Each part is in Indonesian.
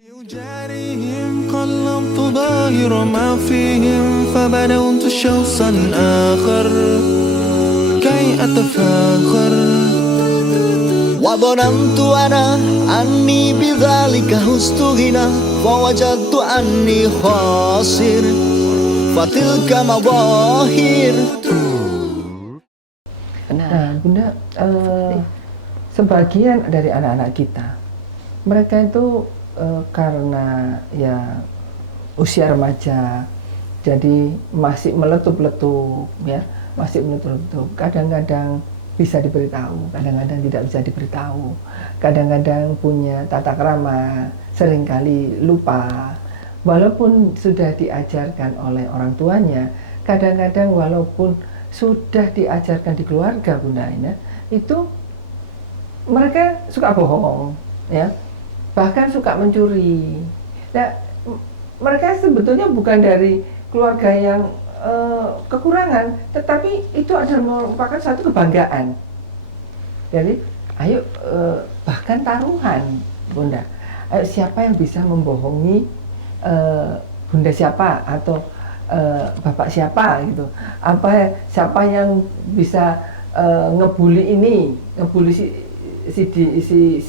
يجاريهم قلبت ظاهر ما فيهم فبدوت شخصا آخر كي أتفاخر وظننت أنا أني بذلك هزت غنى فوجدت أني خاسر فتلك مظاهر. Nah, Bunda, sebagian dari anak-anak kita, mereka itu karena ya usia remaja, jadi masih meletup-letup, ya, masih meletup-letup. Kadang-kadang bisa diberitahu, kadang-kadang tidak bisa diberitahu. Kadang-kadang punya tata krama, seringkali lupa. Walaupun sudah diajarkan oleh orang tuanya, kadang-kadang walaupun sudah diajarkan di keluarga, Bunda Ina, itu mereka suka bohong, ya, bahkan suka mencuri. Nah, mereka sebetulnya bukan dari keluarga yang kekurangan, tetapi itu adalah merupakan satu kebanggaan. Jadi, ayo bahkan taruhan, Bunda. Ayo, siapa yang bisa membohongi Bunda siapa atau Bapak siapa gitu, siapa yang bisa ngebully ini, ngebully si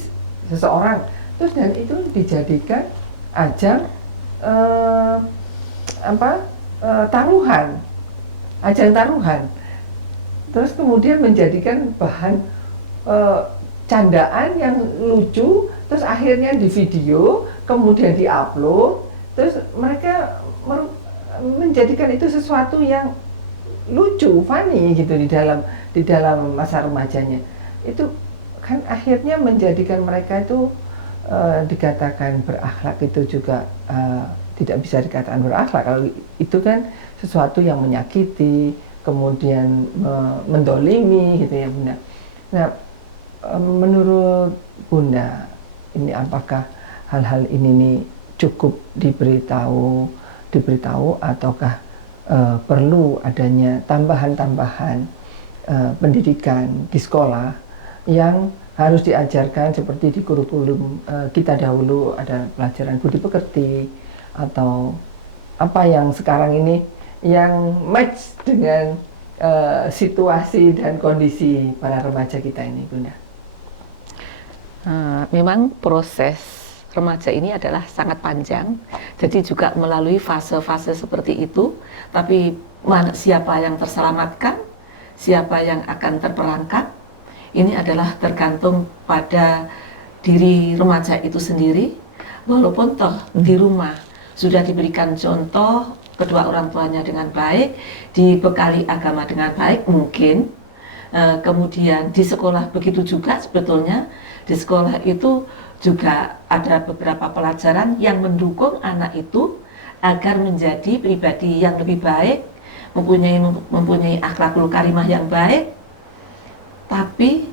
seseorang, terus dan itu dijadikan ajang taruhan, ajang taruhan, terus kemudian menjadikan bahan candaan yang lucu, terus akhirnya di video, kemudian diupload, terus mereka menjadikan itu sesuatu yang lucu, funny gitu di dalam masa remajanya. Itu kan akhirnya menjadikan mereka itu dikatakan berakhlak itu juga tidak bisa dikatakan berakhlak kalau itu kan sesuatu yang menyakiti, kemudian mendolimi gitu ya, Bunda. Nah, menurut Bunda, ini apakah hal-hal ini nih cukup diberitahu ataukah perlu adanya tambahan-tambahan pendidikan di sekolah yang harus diajarkan seperti di kurikulum kita dahulu, ada pelajaran budi pekerti atau apa yang sekarang ini yang match dengan situasi dan kondisi para remaja kita ini, Bunda. Memang proses remaja ini adalah sangat panjang, jadi juga melalui fase-fase seperti itu, tapi siapa yang terselamatkan, siapa yang akan terperangkap, ini adalah tergantung pada diri remaja itu sendiri. Walaupun toh di rumah sudah diberikan contoh kedua orang tuanya dengan baik, dibekali agama dengan baik, mungkin kemudian di sekolah begitu juga. Sebetulnya di sekolah itu juga ada beberapa pelajaran yang mendukung anak itu agar menjadi pribadi yang lebih baik, mempunyai akhlakul karimah yang baik. Tapi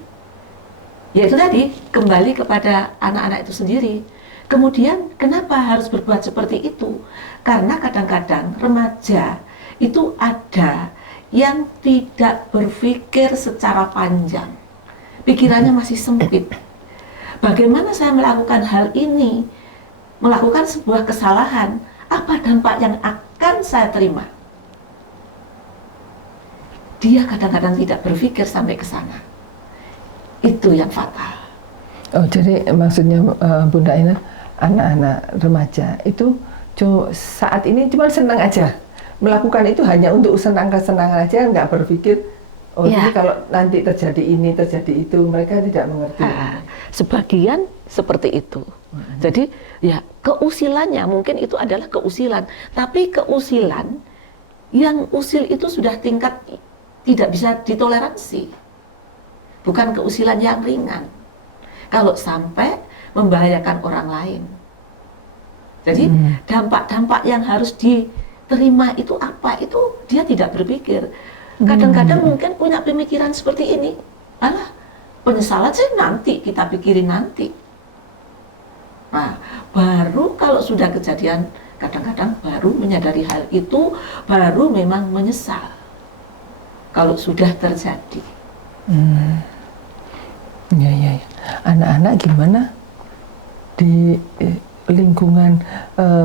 ya itu tadi, kembali kepada anak-anak itu sendiri. Kemudian kenapa harus berbuat seperti itu? Karena kadang-kadang remaja itu ada yang tidak berpikir secara panjang, pikirannya masih sempit. Bagaimana saya melakukan hal ini, melakukan sebuah kesalahan, apa dampak yang akan saya terima? Dia kadang-kadang tidak berpikir sampai ke sana. Itu yang fatal. Oh, jadi maksudnya Bunda Ina, anak-anak remaja itu saat ini cuma senang aja. Melakukan itu hanya untuk kesenangan aja, nggak berpikir, oh ya, ini kalau nanti terjadi ini, terjadi itu, mereka tidak mengerti. Sebagian seperti itu. Jadi ya keusilannya mungkin itu adalah keusilan, tapi keusilan yang usil itu sudah tingkat tidak bisa ditoleransi. Bukan keusilan yang ringan. Kalau sampai membahayakan orang lain. Jadi dampak-dampak yang harus diterima itu apa? Itu dia tidak berpikir. Kadang-kadang mungkin punya pemikiran seperti ini. Alah, penyesalan sih nanti, kita pikirin nanti. Nah, baru kalau sudah kejadian, kadang-kadang baru menyadari hal itu, baru memang menyesal. Kalau sudah terjadi. Ya. Anak-anak gimana? lingkungan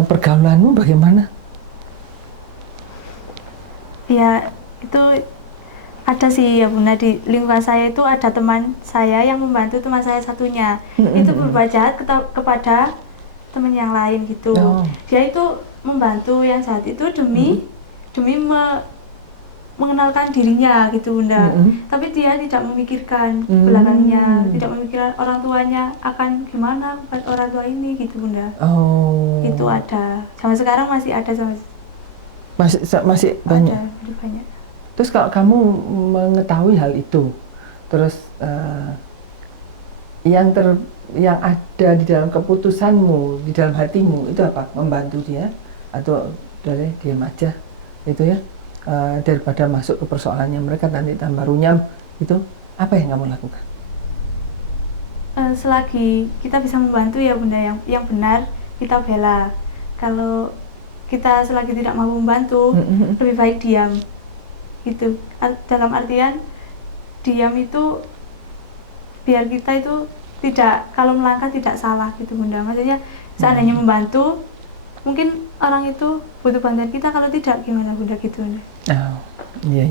pergaulanmu bagaimana? Ya itu ada sih ya Bunda, di lingkungan saya itu ada teman saya yang membantu teman saya satunya itu berbuat jahat kepada teman yang lain gitu. Oh. Dia itu membantu yang jahat itu demi mengenalkan dirinya gitu Bunda. Tapi dia tidak memikirkan belakangnya, tidak memikirkan orang tuanya akan gimana buat orang tua ini gitu Bunda. Oh. Itu ada. Sampai sekarang masih ada, masih banyak. ada, banyak. Terus kalau kamu mengetahui hal itu, terus yang ada di dalam keputusanmu, di dalam hatimu itu apa? Membantu dia atau dari diam aja, gitu ya? Daripada masuk ke persoalannya mereka nanti tambah runyam, itu apa yang kamu lakukan? Selagi kita bisa membantu ya Bunda, yang benar kita bela. Kalau kita selagi tidak mau membantu, lebih baik diam. Gitu. Dalam artian diam itu biar kita itu tidak, kalau melangkah tidak salah gitu Bunda. Maksudnya seandainya membantu, mungkin orang itu butuh bantuan kita, kalau tidak gimana Bunda gitu Bunda. Oh, iya.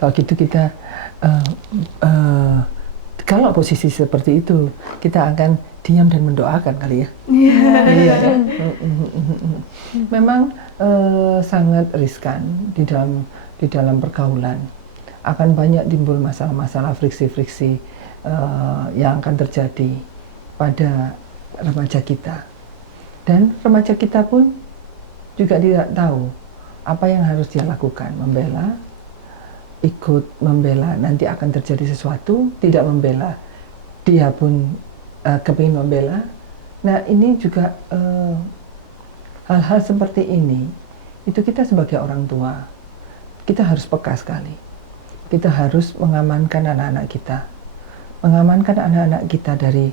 Kalau gitu kita kalau posisi seperti itu kita akan diam dan mendoakan kali ya. Iya. Memang sangat riskan di dalam pergaulan. Akan banyak timbul masalah-masalah, friksi-friksi yang akan terjadi pada remaja kita. Dan remaja kita pun juga tidak tahu apa yang harus dia lakukan, ikut membela, nanti akan terjadi sesuatu, tidak membela, dia pun kepingin membela. Nah ini juga hal-hal seperti ini, itu kita sebagai orang tua, kita harus peka sekali. Kita harus mengamankan anak-anak kita dari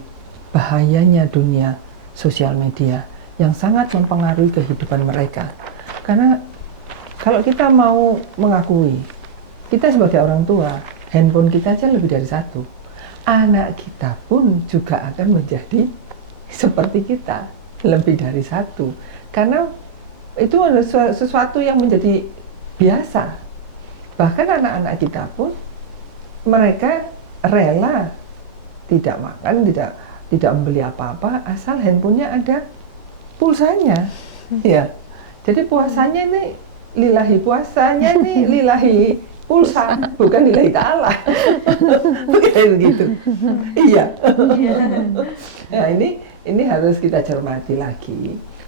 bahayanya dunia sosial media yang sangat mempengaruhi kehidupan mereka. Karena kalau kita mau mengakui, kita sebagai orang tua, handphone kita aja lebih dari satu. Anak kita pun juga akan menjadi seperti kita, lebih dari satu. Karena itu adalah sesuatu yang menjadi biasa. Bahkan anak-anak kita pun, mereka rela tidak makan, tidak membeli apa-apa, asal handphonenya ada pulsanya. Ya. Jadi puasanya ini lillahi, puasanya ini lillahi pulsa, bukan lillahi ta'ala. Begitu. Iya. Nah ini harus kita cermati lagi